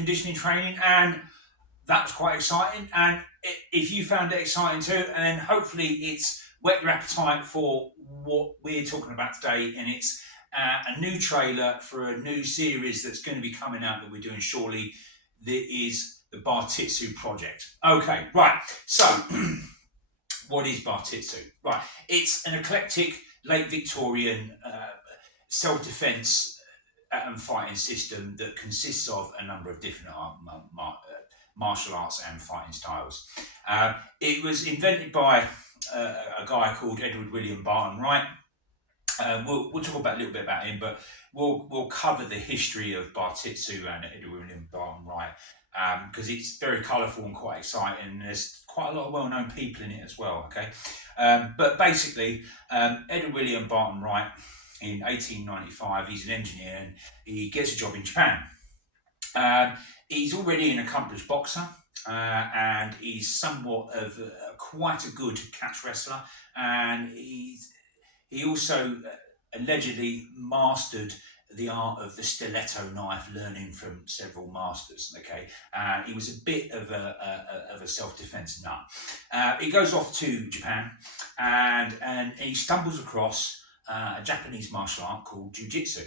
conditioning training, and that was quite exciting. And if you found it exciting too, and then hopefully it's whet your appetite for what we're talking about today, and it's a new trailer for a new series that's going to be coming out that we're doing shortly. That is the Bartitsu Project. Okay, right. So, what is Bartitsu? Right, it's an eclectic late Victorian self-defense and fighting system that consists of a number of different martial arts and fighting styles. It was invented by a guy called Edward William Barton-Wrights. We'll talk about a little bit about him, but we'll cover the history of Bartitsu and Edward William Barton-Wrights because it's very colourful and quite exciting. And there's quite a lot of well-known people in it as well. Okay, but basically, Edward William Barton-Wrights in 1895, he's an engineer and he gets a job in Japan. He's already an accomplished boxer. And he's somewhat of quite a good catch wrestler, and he also allegedly mastered the art of the stiletto knife, learning from several masters. Okay, he was a bit of a self-defense nut. He goes off to Japan, and he stumbles across a Japanese martial art called jiu-jitsu.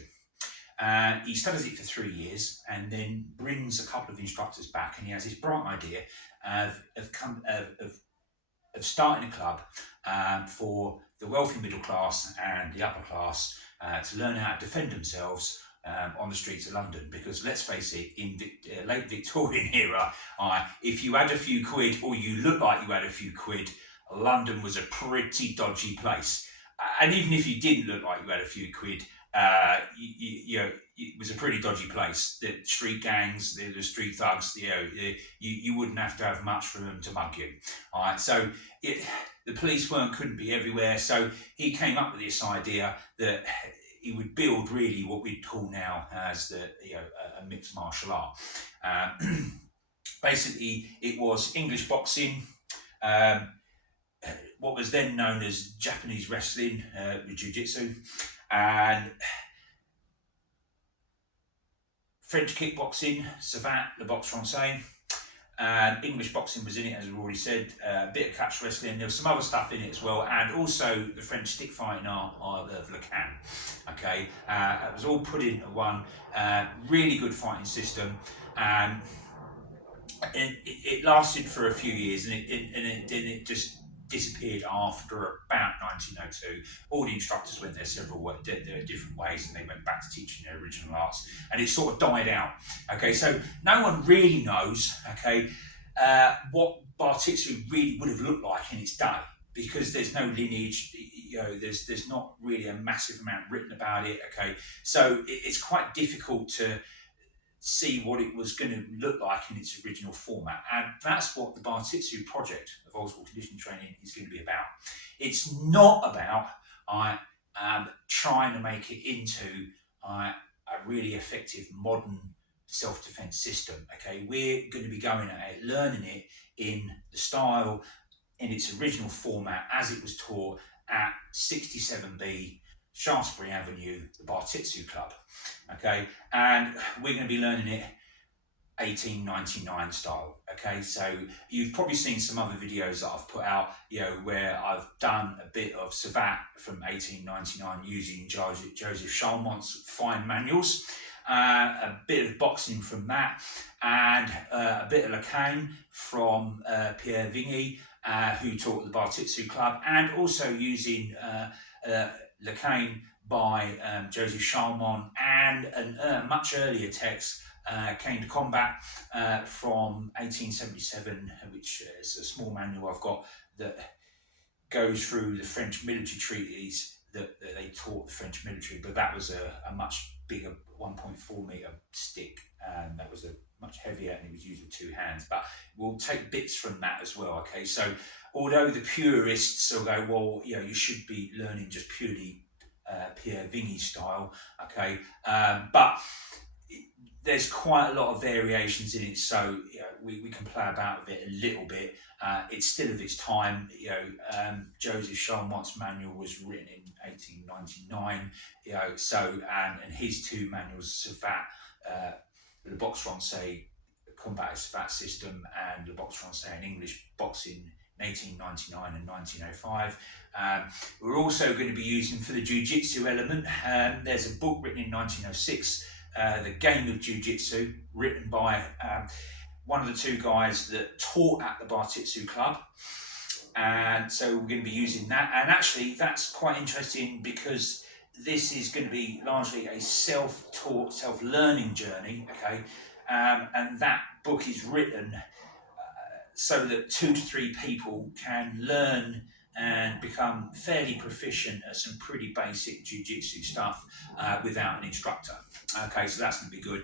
He studies it for 3 years and then brings a couple of instructors back, and he has this bright idea of starting a club for the wealthy middle class and the upper class to learn how to defend themselves on the streets of London. Because let's face it, in late Victorian era, if you had a few quid or you looked like you had a few quid, London was a pretty dodgy place. And even if you didn't look like you had a few quid, it was a pretty dodgy place. The street gangs, the street thugs, you wouldn't have to have much for them to mug you. All right, so the police couldn't be everywhere. So he came up with this idea that he would build really what we'd call now as a mixed martial art. Basically, it was English boxing, what was then known as Japanese wrestling, jiu-jitsu, and French kickboxing, savate, le boxe français, and English boxing was in it, as we've already said, a bit of catch wrestling. There was some other stuff in it as well, and also the French stick fighting art of le can. Okay, it was all put into one really good fighting system, and it lasted for a few years, and it just disappeared after about 1902. All the instructors went their different ways, and they went back to teaching their original arts, and it sort of died out. Okay, so no one really knows, okay, what Bartitsu really would have looked like in its day, because there's no lineage, there's not really a massive amount written about it. Okay, so it's quite difficult to see what it was going to look like in its original format, and that's what the Bartitsu Project of old school conditioning training is going to be about. It's not about trying to make it into a really effective modern self-defense system. Okay, we're going to be going at it, learning it in the style, in its original format as it was taught at 67B Shaftesbury Avenue, the Bartitsu Club. Okay, and we're going to be learning it 1899 style. Okay, so you've probably seen some other videos that I've put out, where I've done a bit of savate from 1899 using Joseph Chalmont's fine manuals, a bit of boxing from that, and a bit of le can from Pierre Vigny, who taught the Bartitsu Club, and also using le can by Joseph Chalmont, and a much earlier text, Cane de Combat, from 1877, which is a small manual I've got that goes through the French military treaties that they taught the French military, but that was a much bigger 1.4 metre stick, and that was a much heavier, and it was used with two hands. But we'll take bits from that as well. Okay, so although the purists will go, well, you should be learning just purely Pierre Vigny style, okay, but there's quite a lot of variations in it, so we can play about with it a little bit. It's still of its time. Joseph Chalmont's manual was written in 1899, so and his two manuals, savate, le boxe français, combat savate system and le boxe français and English boxing in 1899 and 1905. We're also going to be using for the jiu-jitsu element. There's a book written in 1906, The Game of Jiu-Jitsu, written by one of the two guys that taught at the Bartitsu Club. And so we're going to be using that. And actually, that's quite interesting because this is going to be largely a self-taught, self-learning journey, okay? And that book is written so that 2 to 3 people can learn and become fairly proficient at some pretty basic jiu-jitsu stuff without an instructor. Okay, so that's going to be good.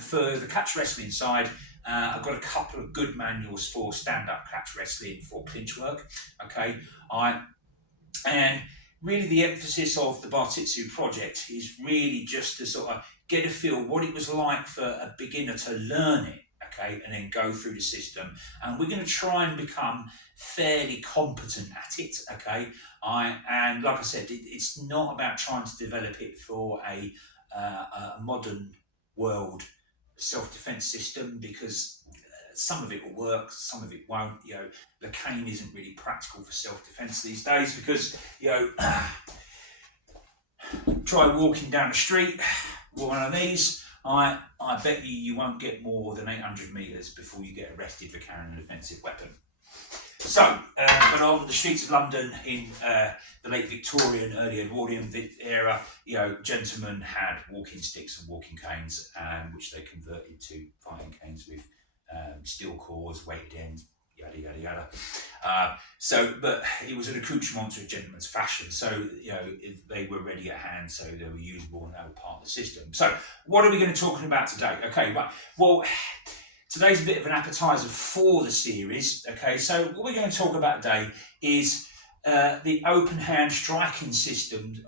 For the catch wrestling side, I've got a couple of good manuals for stand-up catch wrestling for clinch work. Okay, and really the emphasis of the Bartitsu Project is really just to sort of get a feel what it was like for a beginner to learn it. Okay, and then go through the system, and we're going to try and become fairly competent at it. Okay, and like I said, it's not about trying to develop it for a modern world self-defense system, because some of it will work, some of it won't. You know, the cane isn't really practical for self-defense these days because, you know, try walking down the street with one of these. I bet you won't get more than 800 metres before you get arrested for carrying an offensive weapon. So, but on the streets of London in the late Victorian, early Edwardian era, you know, gentlemen had walking sticks and walking canes, which they converted to fighting canes with steel cores, weighted ends, yada yada yada. But it was an accoutrement to a gentleman's fashion. So, you know, they were ready at hand, so they were usable and they were part of the system. So, what are we going to talk about today? Okay, right. Well, today's a bit of an appetizer for the series. Okay, so what we're going to talk about today is the open hand striking system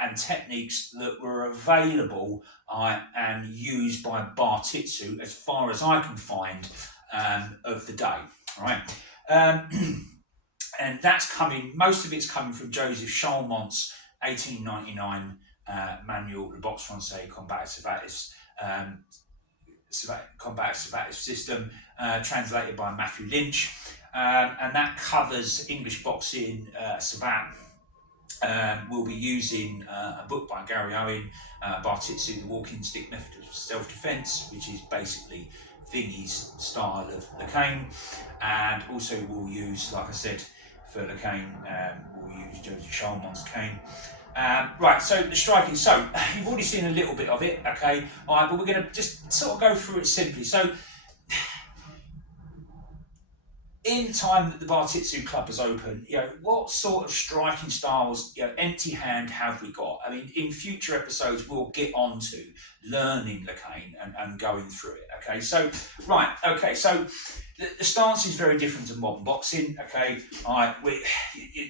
and techniques that were available and used by Bartitsu, as far as I can find, of the day. All right, and that's coming. Most of it's coming from Joseph Chalmont's 1899 manual, Le Boxe Français Combat Savatis. Combat Savate system, translated by Matthew Lynch, and that covers English boxing, savate. We'll be using a book by Gary Owen, Bartitsu, The Walking Stick Method of Self-Defense, which is basically Vinny's style of the cane, and also we'll use, like I said, for the cane, we'll use Joseph Chalmont's cane. Right, so the striking, so you've already seen a little bit of it, okay, all right, but we're going to just sort of go through it simply. So in the time that the Bartitsu Club is open, you know, what sort of striking styles, you know, empty hand have we got? I mean, in future episodes, we'll get on to learning the cane and going through it, okay? So, right, okay, so the stance is very different to modern boxing, okay? All right, you're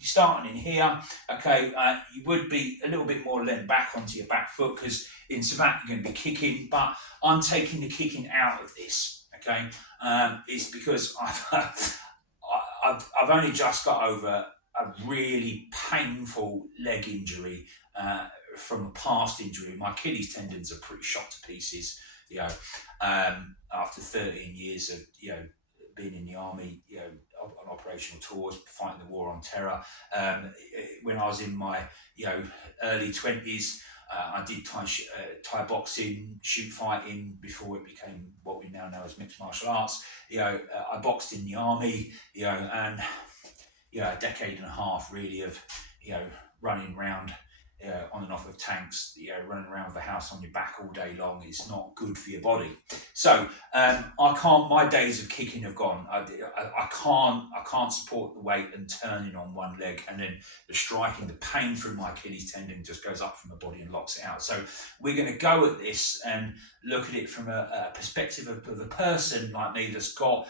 starting in here, okay? You would be a little bit more leant back onto your back foot because in savate you're going to be kicking, but I'm taking the kicking out of this, okay? It's because I've only just got over a really painful leg injury from a past injury. My Achilles tendons are pretty shot to pieces, you know, after 13 years of, you know, being in the army, you know, on operational tours, fighting the war on terror. When I was in my, you know, early 20s, I did Thai boxing, shoot fighting before it became what we now know as mixed martial arts. You know, I boxed in the army, you know, and, you know, a decade and a half really of, you know, running around, you know, on and off of tanks, you know, running around with the house on your back all day long. It's not good for your body. So my days of kicking have gone. I can't support the weight and turning on one leg, and then the striking, the pain through my Achilles tendon just goes up from the body and locks it out. So we're going to go at this and look at it from a perspective of a person like me that's got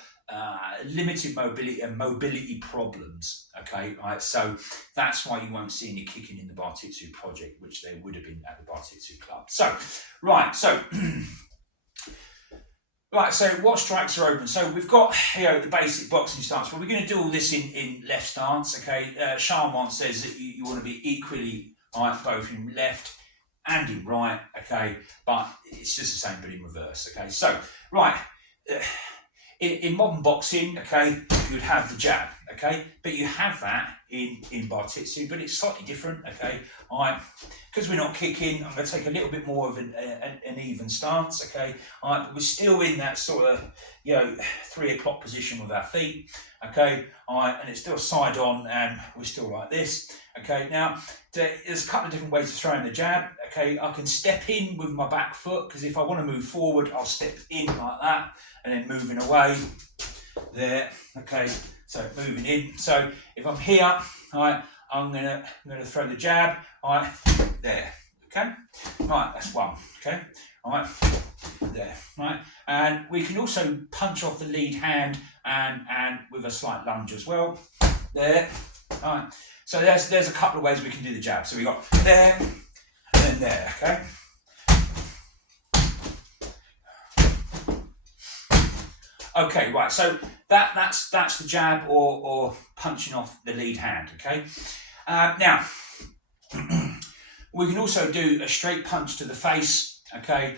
limited mobility and mobility problems, okay, right? So that's why you won't see any kicking in the Bartitsu Project, which there would have been at the Bartitsu Club. So, right, so what strikes are open? So we've got, you know, the basic boxing stance, but we're going to do all this in left stance, okay? Chalmont says that you want to be equally, right, both in left and in right, okay, but it's just the same but in reverse, okay. So, right, in modern boxing, okay, you'd have the jab, okay, but you have that in Bartitsu, but it's slightly different, okay. Because we're not kicking, I'm going to take a little bit more of an even stance, okay. But we're still in that sort of, 3 o'clock position with our feet, okay. And it's still side on, and we're still like this, okay. Now, there's a couple of different ways of throwing the jab, okay. I can step in with my back foot, because if I want to move forward, I'll step in like that, and then moving away, there, okay. So moving in. So if I'm here, I'm gonna throw the jab, there, okay. Right, that's one, okay. There, right. And we can also punch off the lead hand and with a slight lunge as well, there. Right. So there's a couple of ways we can do the jab. So we got there and then there, okay. Okay, right. So that's the jab or punching off the lead hand, okay. Now we can also do a straight punch to the face, okay.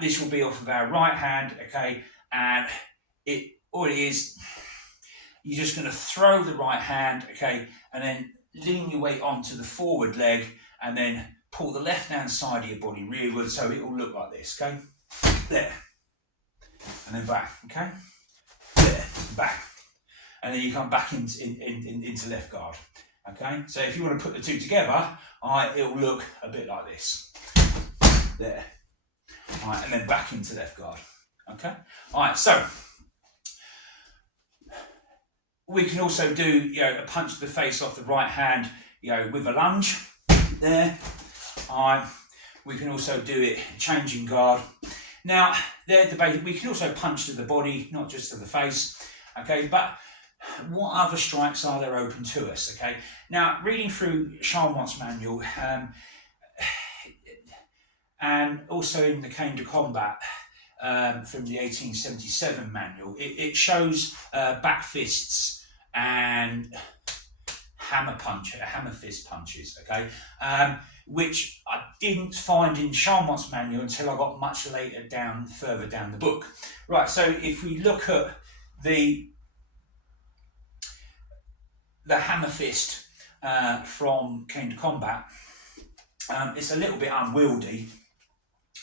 This will be off of our right hand, okay, and all it is, you're just going to throw the right hand, okay, and then lean your weight onto the forward leg, and then pull the left hand side of your body rearward, so it will look like this, okay, there, and then back, okay, there, back, and then you come back into left guard, okay. So if you want to put the two together, it will look a bit like this, there, and then back into left guard, okay. So we can also do a punch to the face off the right hand, with a lunge, there. We can also do it changing guard. Now, they're the basic. We can also punch to the body, not just to the face, okay. But what other strikes are there open to us, okay? Now, reading through Charlemont's manual, and also in the Cane de Combat from the 1877 manual, it shows back fists and hammer fist punches, okay, which I didn't find in Charlemont's manual until I got much further down the book. Right, so if we look at the hammer fist from Cane de Combat, it's a little bit unwieldy,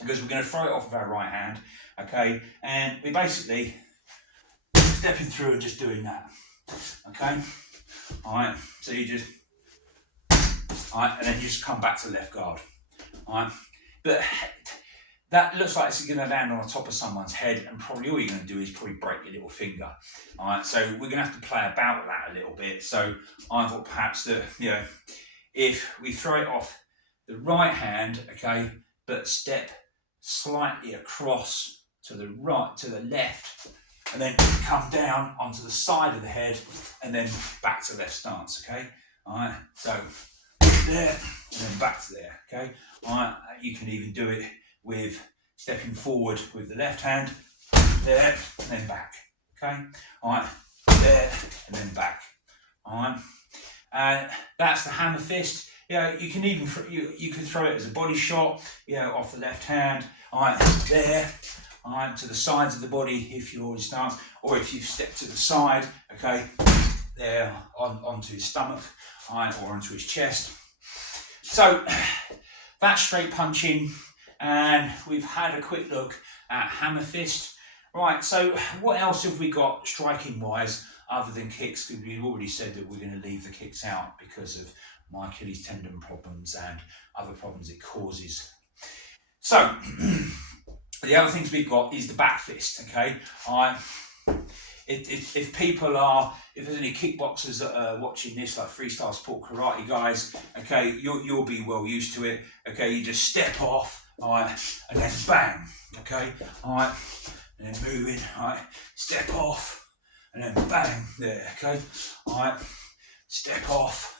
because we're going to throw it off of our right hand, okay, and we basically stepping through and just doing that, okay. So you just, and then you just come back to left guard, but that looks like it's going to land on the top of someone's head, and probably all you're going to do is probably break your little finger, so we're going to have to play about with that a little bit. So I thought perhaps that, if we throw it off the right hand, okay, but step slightly across to the right, to the left, and then come down onto the side of the head, and then back to left stance, okay. So there, and then back to there, okay. You can even do it with stepping forward with the left hand, there, and then back, okay. There, and then back, and that's the hammer fist. You can even you can throw it as a body shot, off the left hand, there, to the sides of the body if you're in stance, or if you've stepped to the side, okay, there onto his stomach, or onto his chest. So that's straight punching, and we've had a quick look at hammer fist. Right, so what else have we got striking wise other than kicks? Because we've already said that we're going to leave the kicks out because of my Achilles tendon problems and other problems it causes. So the other things we've got is the back fist, okay. If there's any kickboxers that are watching this, like freestyle sport karate guys, okay, you'll be well used to it, okay. You just step off, and then bang, okay, and then moving, step off, and then bang, there, okay, step off,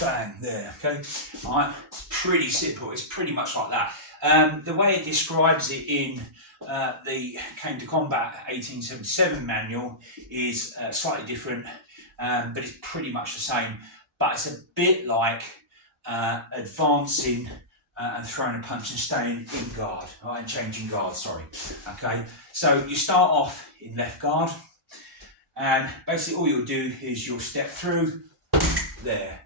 bang, there, okay. It's pretty simple. It's pretty much like that. The way it describes it in the Cane de Combat 1877 manual is slightly different, but it's pretty much the same. But it's a bit like advancing and throwing a punch and staying in guard, right, and changing guard, sorry. Okay, so you start off in left guard, and basically all you'll do is you'll step through there,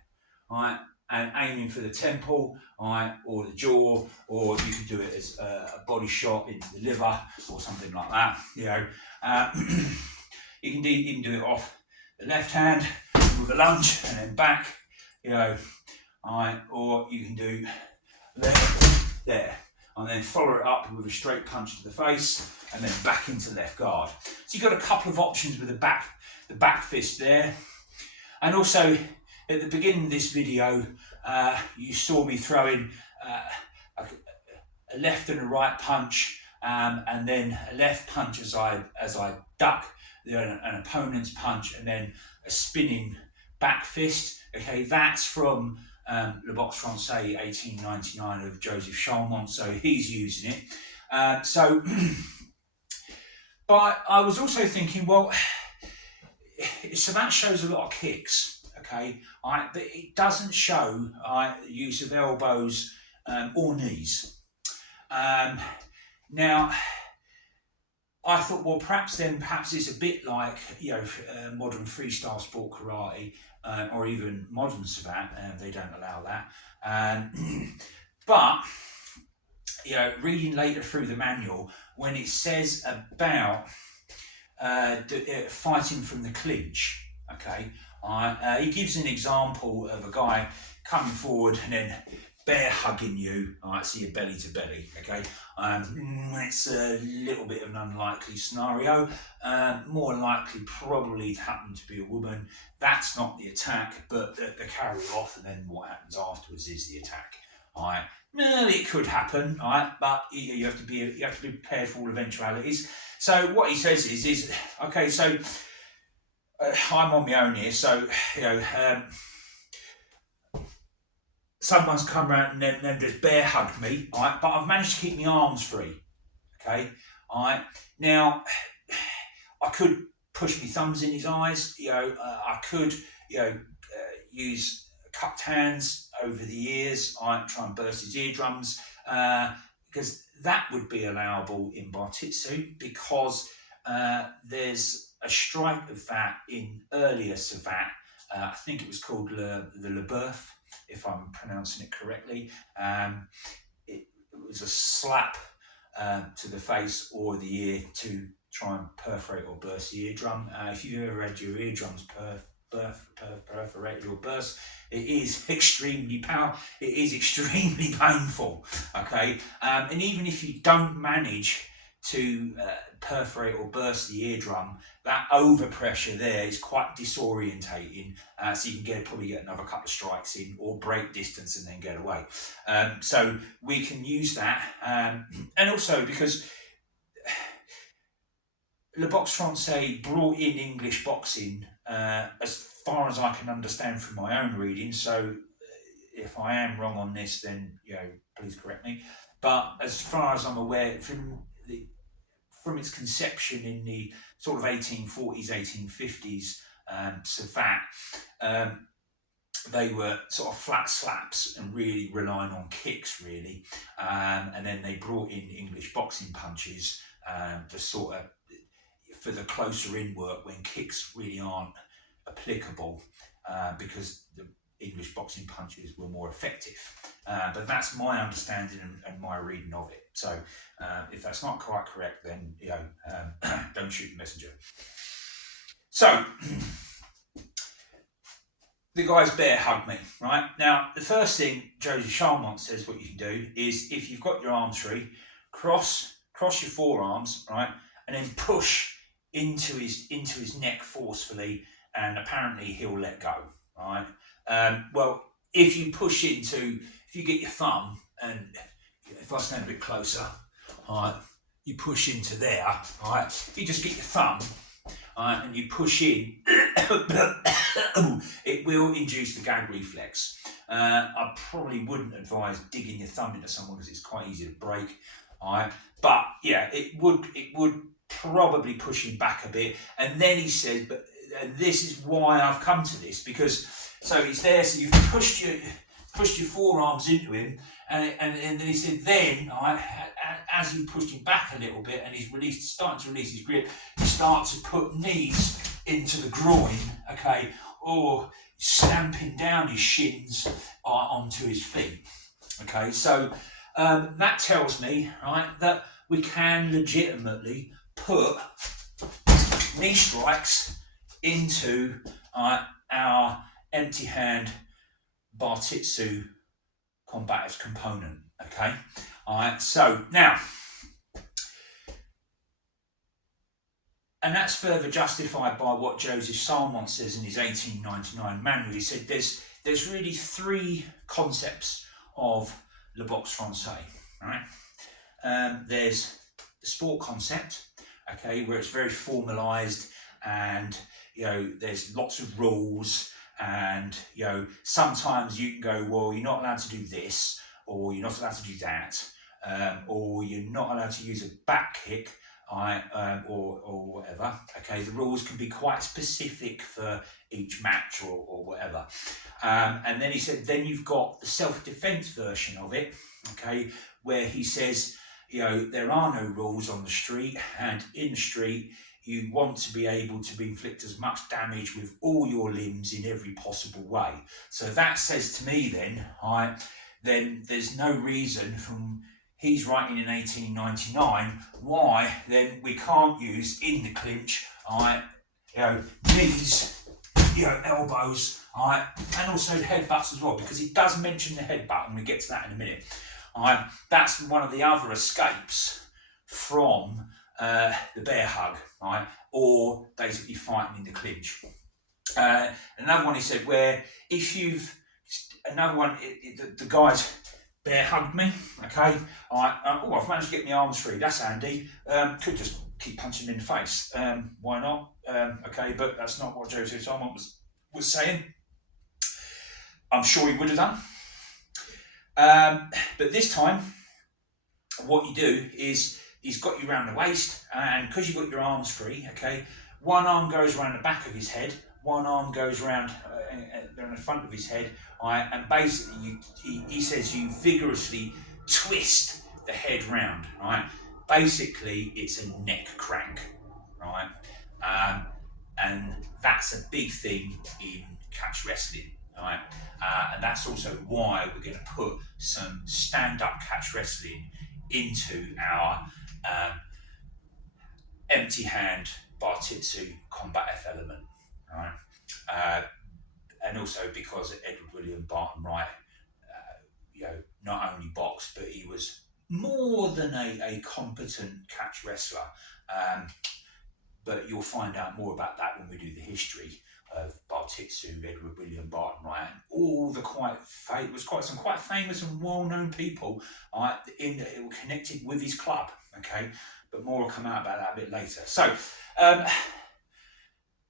right, and aiming for the temple, right, or the jaw, or you could do it as a body shot into the liver or something like that. You know, you can even do it off the left hand with a lunge and then back. You know, right, or you can do there, and then follow it up with a straight punch to the face, and then back into left guard. So you've got a couple of options with the back fist there. And also at the beginning of this video, you saw me throwing a left and a right punch, and then a left punch as I duck an opponent's punch, and then a spinning back fist. Okay, that's from Le Boxe Français 1899 of Joseph Chalmont, so he's using it. But I was also thinking, well, so that shows a lot of kicks, okay, but it doesn't show the use of elbows or knees. Now, I thought, well, perhaps it's a bit like, you know, modern freestyle sport karate, or even modern savate, they don't allow that. But, you know, reading later through the manual, when it says about fighting from the clinch, okay, he gives an example of a guy coming forward and then bear hugging you, so you're belly to belly, okay. It's a little bit of an unlikely scenario. More likely probably to happen to be a woman. That's not the attack, but the carry off, and then what happens afterwards is the attack. No, it could happen, but you have to be prepared for all eventualities. So what he says is okay. So I'm on my own here. So you know. Someone's come around and then just bear hugged me, but I've managed to keep my arms free, okay, Now, I could push my thumbs in his eyes, you know, I could, you know, use cupped hands over the ears, try and burst his eardrums, because that would be allowable in Bartitsu, because there's a stripe of that in earlier savate. I think it was called the Le Boeuf, if I'm pronouncing it correctly. It was a slap to the face or the ear to try and perforate or burst the eardrum. If you've ever had your eardrums perforated or burst, it is extremely painful. Okay, and even if you don't manage to perforate or burst the eardrum, that overpressure there is quite disorientating, so you can probably get another couple of strikes in or break distance and then get away. So we can use that, and also because Le Boxe Français brought in English boxing, as far as I can understand from my own reading, so if I am wrong on this, then, you know, please correct me, but as far as I'm aware, from its conception in the sort of 1840s, 1850s, savate, they were sort of flat slaps and really relying on kicks, really. And then they brought in English boxing punches to sort of, for the closer in work when kicks really aren't applicable, because the English boxing punches were more effective. But that's my understanding and my reading of it. So if that's not quite correct, then, you know, don't shoot the messenger. So the guy's bear hugged me, right? Now, the first thing Joseph Chalmont says what you can do is, if you've got your arms free, cross your forearms, right, and then push into his neck forcefully, and apparently he'll let go, right? Well, if you get your thumb, and if I stand a bit closer, right, you push into there, right? If you just get your thumb, right, and you push in, it will induce the gag reflex. I probably wouldn't advise digging your thumb into someone because it's quite easy to break, right? But yeah, it would probably push him back a bit. And then he said, but this is why I've come to this, because so he's there, so you've pushed pushed your forearms into him, and then he said, then, as you pushed him back a little bit and he's starting to release his grip, you start to put knees into the groin, okay, or stamping down his shins onto his feet. Okay, so that tells me, right, that we can legitimately put knee strikes into our empty hand Bartitsu combative component. Okay, so now, and that's further justified by what Joseph Salmon says in his 1899 manual. He said there's really three concepts of le boxe français, right? There's the sport concept, okay, where it's very formalised, and there's lots of rules, and sometimes you can go, well, you're not allowed to do this, or you're not allowed to do that, or you're not allowed to use a back kick, or whatever. Okay, the rules can be quite specific for each match or whatever. And then he said, then you've got the self-defense version of it, okay, where he says, there are no rules on the street, and in the street you want to be able to inflict as much damage with all your limbs in every possible way. So that says to me then there's no reason from he's writing in 1899 why then we can't use in the clinch knees, elbows, and also the headbutts as well, because he does mention the headbutt, and we get to that in a minute. That's one of the other escapes from the bear hug, or basically fighting in the clinch. Another one he said where if you've the guys bear hugged me, okay. I've managed to get my arms free. That's handy. Could just keep punching him in the face. Why not? Okay, but that's not what Joseph Salmon was saying. I'm sure he would have done. But this time, what you do is he's got you around the waist, and because you've got your arms free, okay, one arm goes around the back of his head, one arm goes around the front of his head, and basically he says you vigorously twist the head round, right? Basically, it's a neck crank, right? And that's a big thing in catch wrestling, right? And that's also why we're going to put some stand-up catch wrestling into our empty hand Bartitsu combative element, right? And also because Edward William Barton-Wright, not only boxed, but he was more than a competent catch wrestler. But you'll find out more about that when we do the history of Bartitsu, Edward William Barton-Wright, and all the quite famous and well-known people who were connected with his club. Okay, but more will come out about that a bit later. So,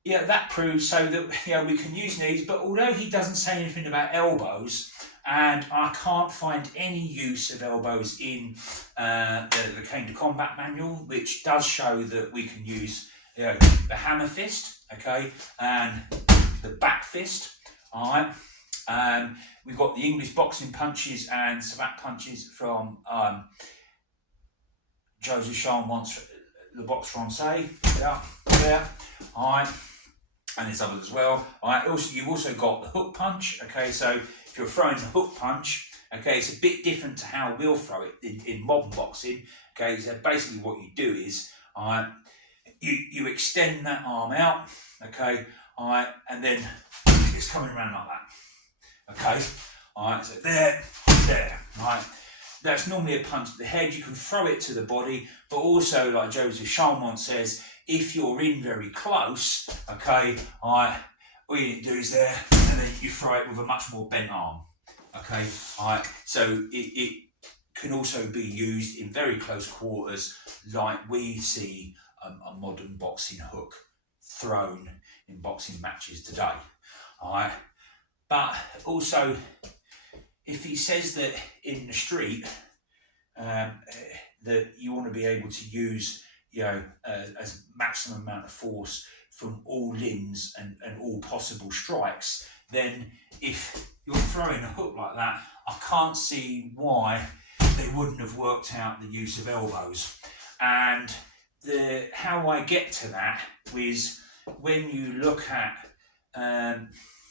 that proves so that we can use knees. But although he doesn't say anything about elbows, and I can't find any use of elbows in the Cane to Combat manual, which does show that we can use the hammer fist, okay, and the back fist. All right. We've got the English boxing punches and savate punches from Joseph Salmon's Le Boxe Français. There. All right. And there's others as well. All right. You've also got the hook punch. Okay, so if you're throwing the hook punch, okay, it's a bit different to how we'll throw it in modern boxing. Okay, so basically what you do is, you extend that arm out, okay, and then it's coming around like that, okay, so there, right. That's normally a punch to the head. You can throw it to the body, but also, like Joseph Salmon says, if you're in very close, okay, all you need to do is there, and then you throw it with a much more bent arm, okay, so it can also be used in very close quarters, like we see a modern boxing hook thrown in boxing matches today. But also, if he says that in the street that you want to be able to use as maximum amount of force from all limbs and all possible strikes, then if you're throwing a hook like that, I can't see why they wouldn't have worked out the use of elbows. And how I get to that is when you look at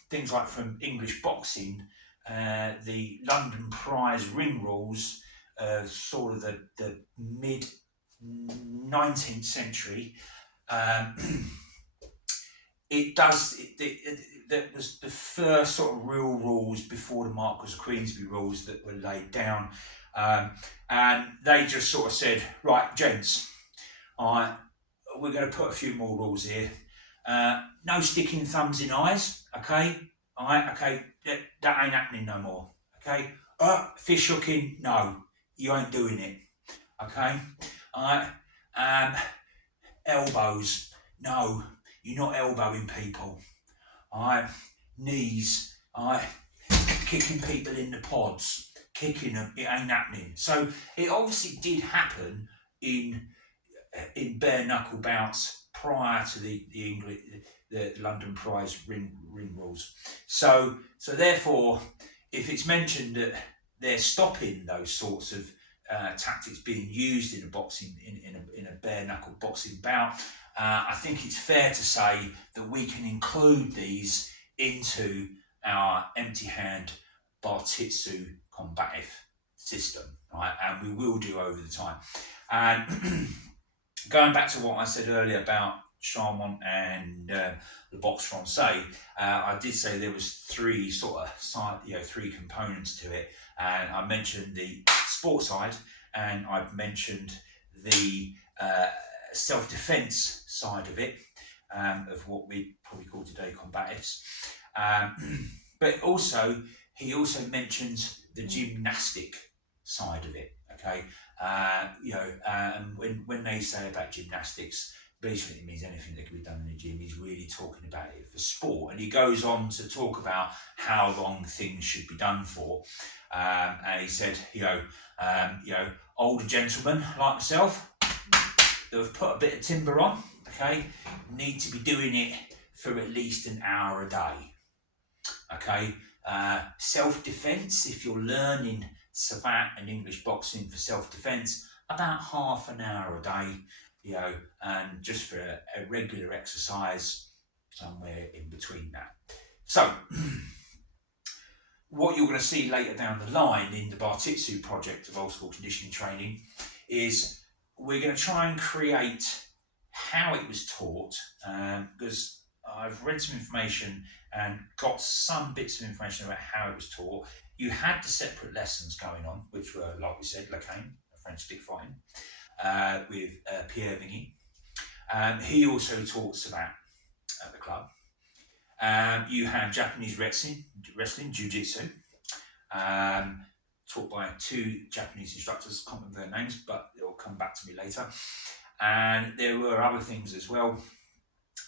things like from English boxing, the London Prize ring rules, sort of the mid 19th century. That was the first sort of real rules before the Marquis of Queensberry rules that were laid down, and they just sort of said, right, gents, we're going to put a few more rules here. No sticking thumbs in eyes, okay? Okay, that ain't happening no more, okay? Fish hooking, no, you ain't doing it, okay? Elbows, no, you're not elbowing people. Knees, kicking people in the pods, kicking them, it ain't happening. So it obviously did happen in bare knuckle bouts prior to the London Prize ring rules. So therefore, if it's mentioned that they're stopping those sorts of tactics being used in a boxing in a bare knuckle boxing bout, I think it's fair to say that we can include these into our empty hand Bartitsu combative system, right? And we will do over the time. And going back to what I said earlier about Charmont and the boxe français, I did say there was three components to it, and I mentioned the sport side, and I've mentioned the self-defense side of it, of what we probably call today combatives. But also, he also mentions the gymnastic side of it. Okay, when they say about gymnastics, basically it means anything that can be done in the gym. He's really talking about it for sport, and he goes on to talk about how long things should be done for. And he said, older gentlemen like myself that have put a bit of timber on, okay, need to be doing it for at least an hour a day. Okay, self-defense, if you're learning savate and English boxing for self-defense, about half an hour a day, and just for a regular exercise, somewhere in between that. So, what you're going to see later down the line in the Bartitsu Project of old school conditioning training is we're going to try and create how it was taught, because I've read some information and got some bits of information about how it was taught. You had the separate lessons going on, which were, like we said, Lacan, French stick fighting, with Pierre Vigny. He also taught savate at the club. You had Japanese wrestling, jiu-jitsu, taught by two Japanese instructors. I can't remember their names, but they'll come back to me later. And there were other things as well,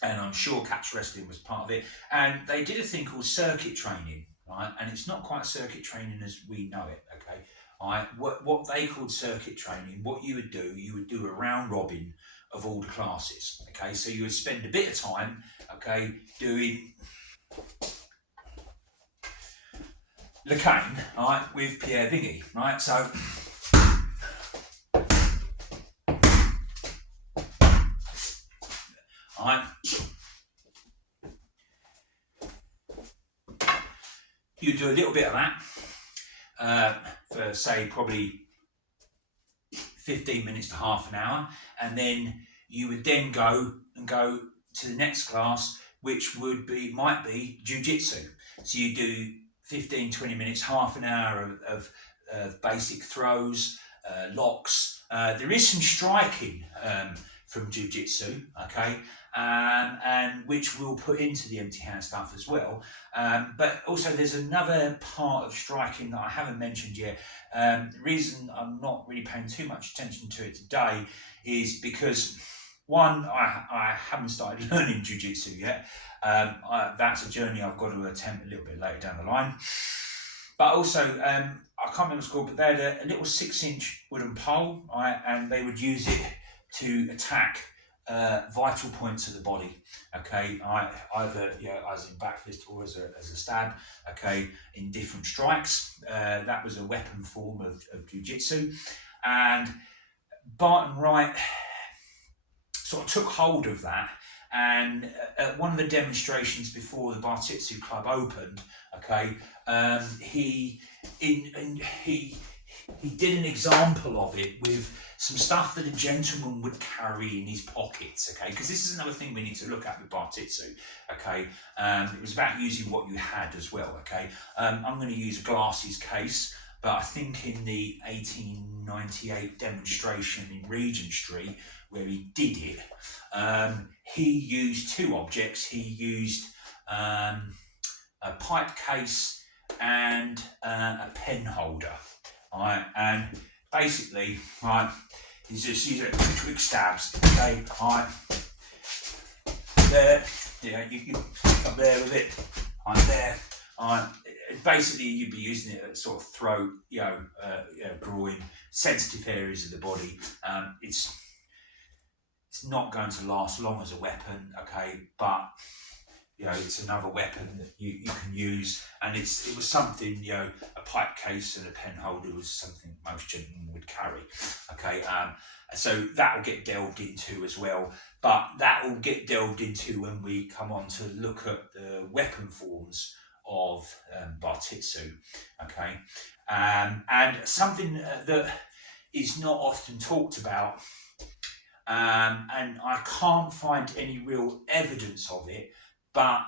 and I'm sure catch wrestling was part of it. And they did a thing called circuit training, right? And it's not quite circuit training as we know it, okay? What they called circuit training, what you would do a round robin of all the classes, okay? So you would spend a bit of time, okay, doing Lacan, right, with Pierre Vigny, right? So you do a little bit of that for, say, probably 15 minutes to half an hour, and then you would then go to the next class, which might be jiu-jitsu. So you do 15-20 minutes, half an hour of basic throws, locks. There is some striking from jiu-jitsu, okay, and which we'll put into the empty hand stuff as well. But also there's another part of striking that I haven't mentioned yet. The reason I'm not really paying too much attention to it today is because, one, I haven't started learning jiu-jitsu yet. That's a journey I've got to attempt a little bit later down the line. But also, I can't remember what it's called, but they had a little 6-inch wooden pole, right, and they would use it to attack vital points of the body. Okay, either as in back fist or as a stab. Okay, in different strikes. That was a weapon form of jiu-jitsu, and Barton-Wright sort of took hold of that. And at one of the demonstrations before the Bartitsu Club opened, okay, he did an example of it with some stuff that a gentleman would carry in his pockets, okay, because this is another thing we need to look at with Bartitsu, okay. It was about using what you had as well, okay. I'm going to use a glasses case, but I think in the 1898 demonstration in Regent Street, where he did it, he used two objects. He used a pipe case and a pen holder. Right, and basically, right, he's just using quick stabs. Okay, right, there, you come there with it, right there, right. Basically, you'd be using it at sort of throat, groin, sensitive areas of the body. It's not going to last long as a weapon, okay, but it's another weapon that you can use, and it was something, a pipe case and a pen holder was something most gentlemen would carry, okay. So that will get delved into as well, but that will get delved into when we come on to look at the weapon forms of Bartitsu, okay. And something that is not often talked about, and I can't find any real evidence of it, but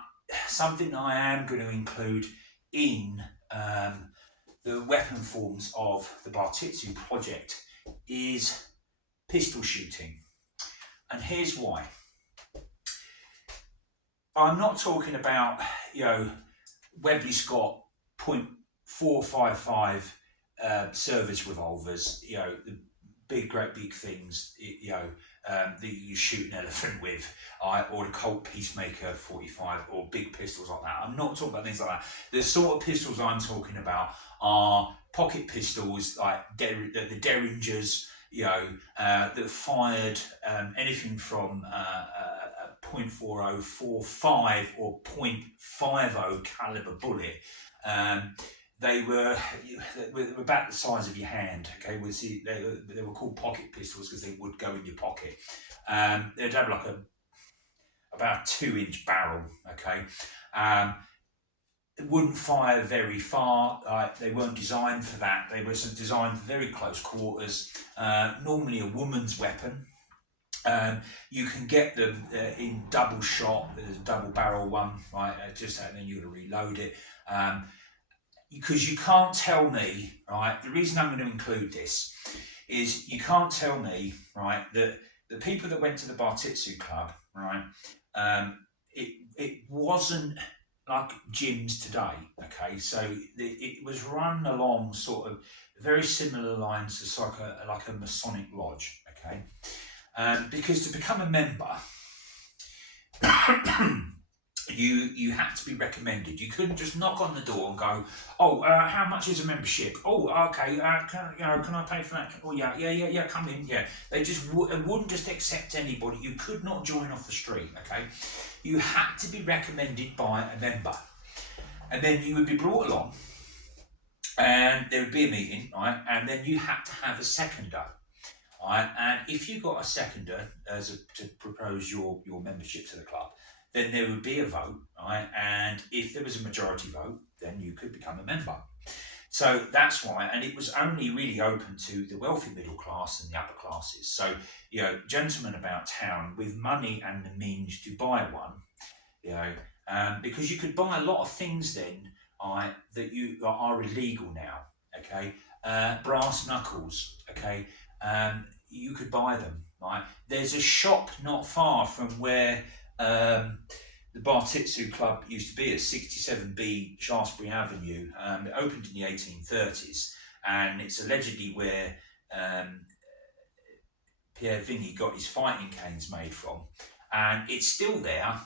something I am going to include in the weapon forms of the Bartitsu Project is pistol shooting. And here's why. I'm not talking about, Webley Scott .455 service revolvers, the great big things, that you shoot an elephant with, or the Colt Peacemaker 45, or big pistols like that. I'm not talking about things like that. The sort of pistols I'm talking about are pocket pistols, like the Derringers, that fired anything from .4045 or .50 caliber bullet. They were about the size of your hand. Okay, they were called pocket pistols because they would go in your pocket. They'd have like about a 2-inch barrel. Okay, it wouldn't fire very far. They weren't designed for that. They were designed for very close quarters. Normally a woman's weapon. You can get them in double shot. There's a double barrel one, right? Just and then you're going to reload it. Because you can't tell me, right, the reason I'm going to include this is you can't tell me, right, that the people that went to the Bartitsu Club, right, it wasn't like gyms today, okay, so it was run along sort of very similar lines to like a Masonic lodge, okay, because to become a member, you had to be recommended. You couldn't just knock on the door and go, how much is a membership? Oh, okay, can I pay for that? Oh, yeah, come in, yeah. They just wouldn't just accept anybody. You could not join off the street, okay? You had to be recommended by a member. And then you would be brought along, and there would be a meeting, right? And then you had to have a seconder, right? And if you got a seconder to propose your membership to the club, then there would be a vote, right? And if there was a majority vote, then you could become a member. So that's why, and it was only really open to the wealthy middle class and the upper classes. So, gentlemen about town with money and the means to buy one, because you could buy a lot of things then, that are illegal now, okay? Brass knuckles, okay? You could buy them, right? There's a shop not far from where the Bartitsu Club used to be at 67B Shaftesbury Avenue. It opened in the 1830s, and it's allegedly where Pierre Vigny got his fighting canes made from. And it's still there,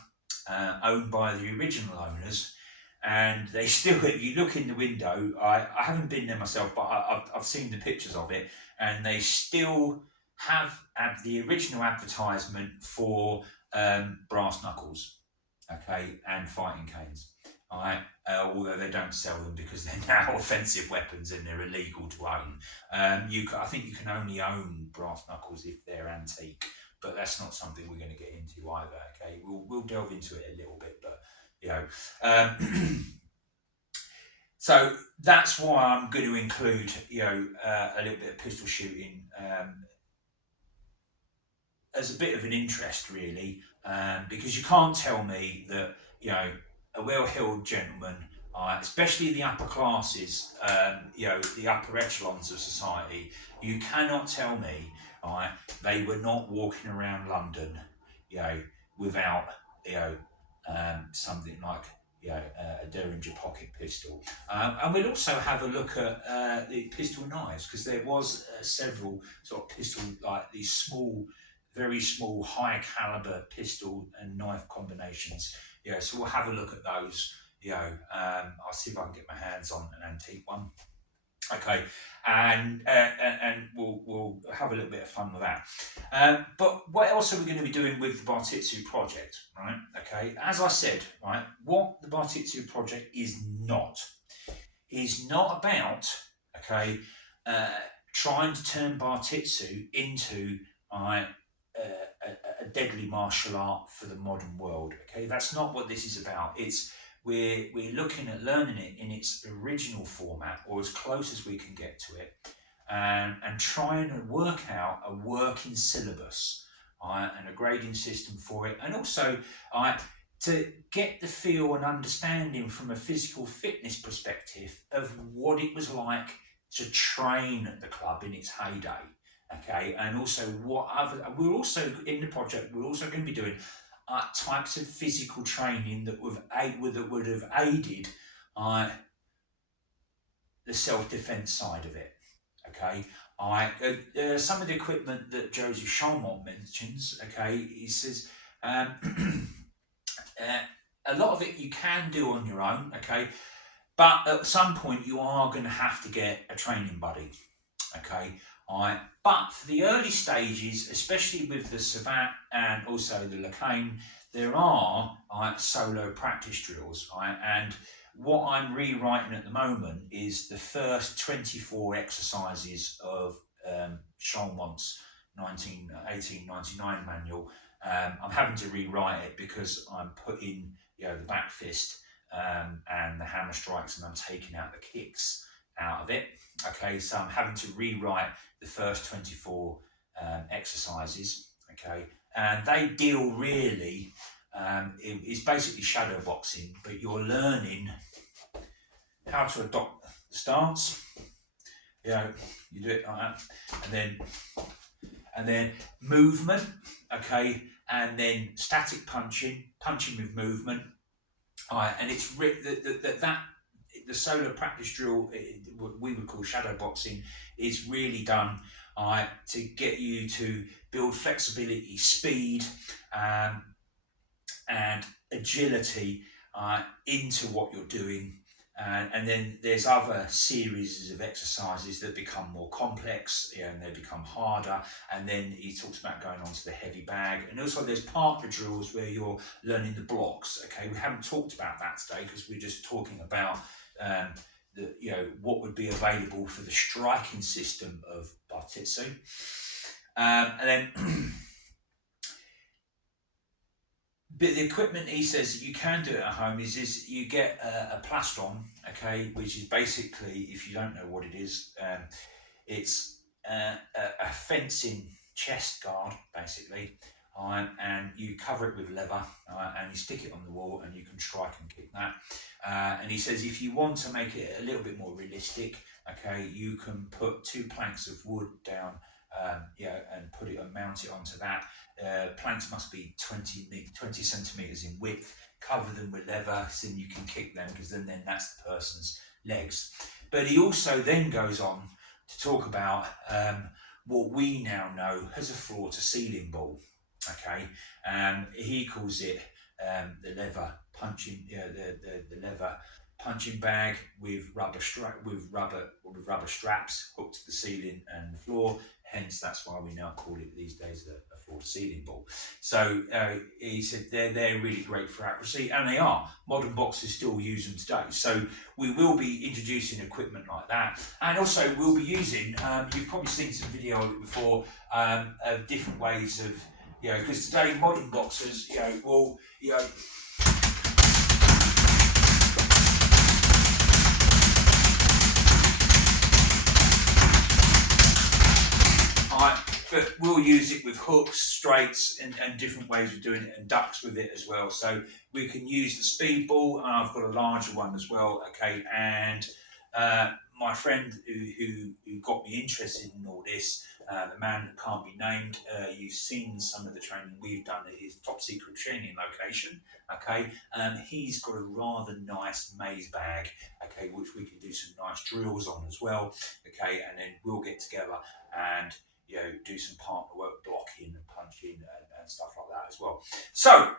owned by the original owners, and they still, if you look in the window, I haven't been there myself, but I've seen the pictures of it, and they still have the original advertisement for brass knuckles, okay, and fighting canes. All right, although they don't sell them because they're now offensive weapons and they're illegal to own. I think you can only own brass knuckles if they're antique, but that's not something we're going to get into either. Okay, we'll delve into it a little bit, but so that's why I'm going to include a little bit of pistol shooting as a bit of an interest, really, because you can't tell me that a well-heeled gentleman, especially the upper classes, the upper echelons of society, you cannot tell me, they were not walking around London, without, something like, a Derringer pocket pistol. And we'll also have a look at the pistol knives, because there was several sort of pistol, like these small, very small, high caliber pistol and knife combinations. So we'll have a look at those. I'll see if I can get my hands on an antique one. Okay, and we'll have a little bit of fun with that. But what else are we going to be doing with the Bartitsu Project, right? Okay, as I said, right, what the Bartitsu Project is not about, okay, trying to turn Bartitsu into a deadly martial art for the modern world. Okay, that's not what this is about. We're looking at learning it in its original format, or as close as we can get to it, and trying to work out a working syllabus and a grading system for it, and also to get the feel and understanding from a physical fitness perspective of what it was like to train at the club in its heyday. Okay, and also we're also in the project, we're also going to be doing types of physical training that would have aided the self-defense side of it. Okay, some of the equipment that Joseph Chalmont mentions. Okay, he says a lot of it you can do on your own. Okay, but at some point you are going to have to get a training buddy. Okay. But for the early stages, especially with the savate and also the lacane, there are solo practice drills. And what I'm rewriting at the moment is the first 24 exercises of Chalmont's 1899 manual. I'm having to rewrite it because I'm putting the back fist and the hammer strikes, and I'm taking out the kicks out of it. Okay, so I'm having to rewrite the first 24 exercises. Okay, and they deal really, it's basically shadow boxing, but you're learning how to adopt the stance. You do it like that, and then movement. Okay, and then static punching with movement. And it's that the solo practice drill, what we would call shadow boxing, is really done to get you to build flexibility, speed, and agility into what you're doing. And then there's other series of exercises that become more complex, and they become harder. And then he talks about going on to the heavy bag. And also there's partner drills where you're learning the blocks. Okay, we haven't talked about that today because we're just talking about what would be available for the striking system of Bartitsu. And then but the equipment, he says, you can do it at home is you get a plastron, okay, which is basically, if you don't know what it is, it's a fencing chest guard, basically, and you cover it with leather, and you stick it on the wall, and you can strike and kick that. And he says, if you want to make it a little bit more realistic, okay, you can put 2 planks of wood down, and put it and mount it onto that. Planks must be 20 centimeters in width. Cover them with leather, so then you can kick them, because then that's the person's legs. But he also then goes on to talk about what we now know as a floor to ceiling ball. Okay, he calls it the leather punching, the leather punching bag with rubber straps hooked to the ceiling and the floor, hence that's why we now call it these days a floor-to-ceiling ball. So he said they're really great for accuracy, and they are. Modern boxers still use them today. So we will be introducing equipment like that, and also we'll be using. You've probably seen some video of it before, of different ways of, because today modern boxers, will, but we'll use it with hooks, straights, and different ways of doing it, and ducks with it as well. So we can use the speed ball, and I've got a larger one as well. Okay, and my friend who got me interested in all this, the man that can't be named, you've seen some of the training we've done at his top secret training location. Okay, he's got a rather nice maze bag. Okay, which we can do some nice drills on as well. Okay, and then we'll get together and do some partner work, blocking and punching and stuff like that as well. So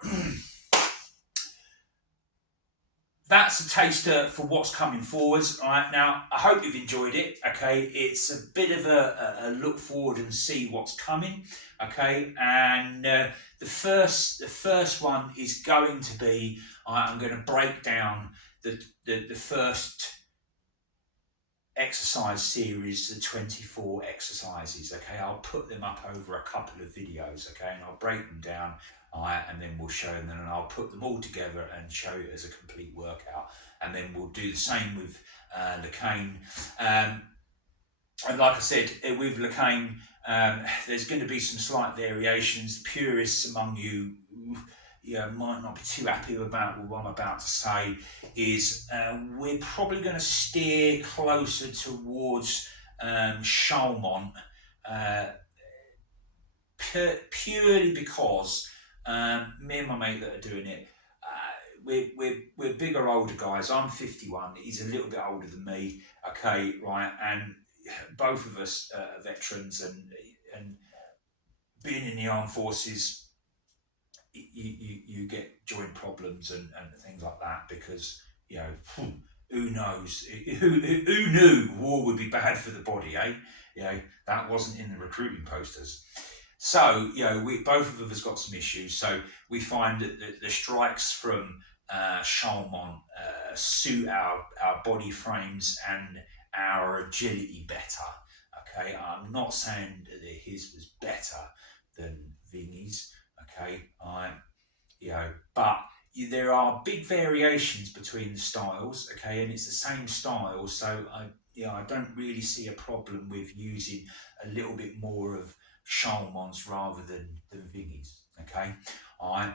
that's a taster for what's coming forwards. All right, now I hope you've enjoyed it. Okay, it's a bit of a look forward and see what's coming. Okay, and the first one is going to be, I'm going to break down the first exercise series, the 24 exercises. Okay, I'll put them up over a couple of videos. Okay, and I'll break them down, and then we'll show them, and I'll put them all together and show it as a complete workout. And then we'll do the same with Lacane. And like I said, with Lacane, there's going to be some slight variations. The purists among you, might not be too happy about what I'm about to say, is we're probably going to steer closer towards Chalmont, purely because me and my mate that are doing it, we're bigger, older guys. I'm 51. He's a little bit older than me. Okay, right, and both of us are veterans, and being in the armed forces, you get joint problems and things like that, because who knows, who knew war would be bad for the body, that wasn't in the recruiting posters. So we both of us got some issues, so we find that the strikes from Chalmont suit our body frames and our agility better. Okay, I'm not saying that his was better than Vinny's. Okay, but there are big variations between the styles. Okay, and it's the same style, so I don't really see a problem with using a little bit more of Chalmont's rather than Vinny's. Okay, and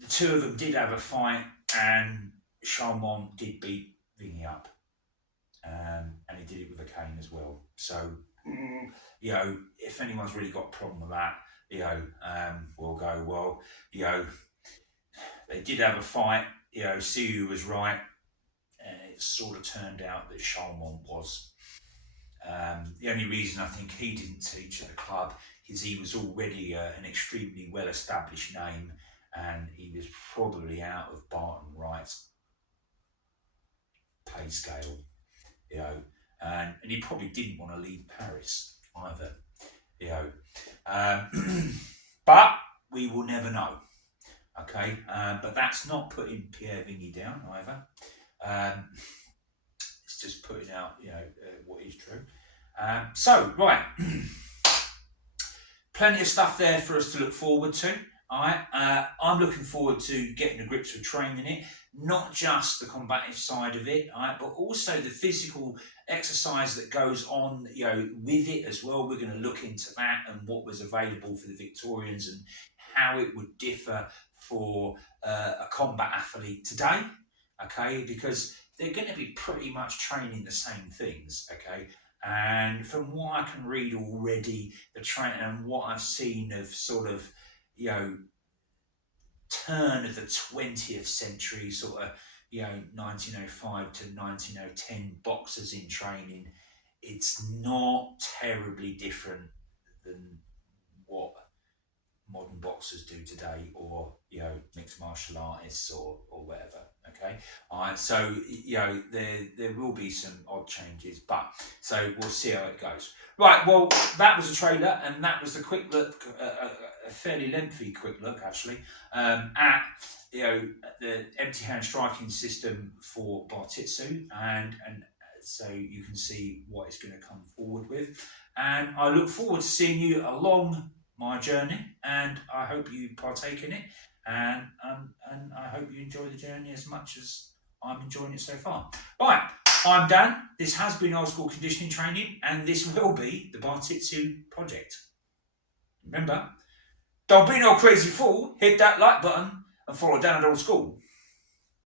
the two of them did have a fight, and Chalmont did beat Vinny up. And he did it with a cane as well. So, if anyone's really got a problem with that, we'll go, well, they did have a fight, see who was right, and it sort of turned out that Chalmont was. The only reason I think he didn't teach at the club is he was already an extremely well-established name, and he was probably out of Barton-Wrights' pay scale. And he probably didn't want to leave Paris either, but we will never know. Okay, but that's not putting Pierre Vigny down either. It's just putting out, what is true. So right, plenty of stuff there for us to look forward to. All right, I'm looking forward to getting the grips with training it. Not just the combative side of it, right, but also the physical exercise that goes on, with it as well. We're going to look into that and what was available for the Victorians and how it would differ for a combat athlete today, okay, because they're going to be pretty much training the same things, okay. And from what I can read already, the training and what I've seen of sort of, turn of the 20th century, sort of, 1905 to 1910 boxers in training, it's not terribly different than what modern boxers do today, or mixed martial artists or whatever. Okay, all right. So there will be some odd changes, but so we'll see how it goes. Right. Well, that was a trailer, and that was the quick look, a fairly lengthy quick look actually, at the empty hand striking system for Bartitsu, and so you can see what it's going to come forward with. And I look forward to seeing you along my journey, and I hope you partake in it, and I hope you enjoy the journey as much as I'm enjoying it so far. Right, I'm Dan. This has been Old School Conditioning Training, and this will be the Bartitsu Project. Remember, don't be no crazy fool. Hit that like button and follow Dan at Old School.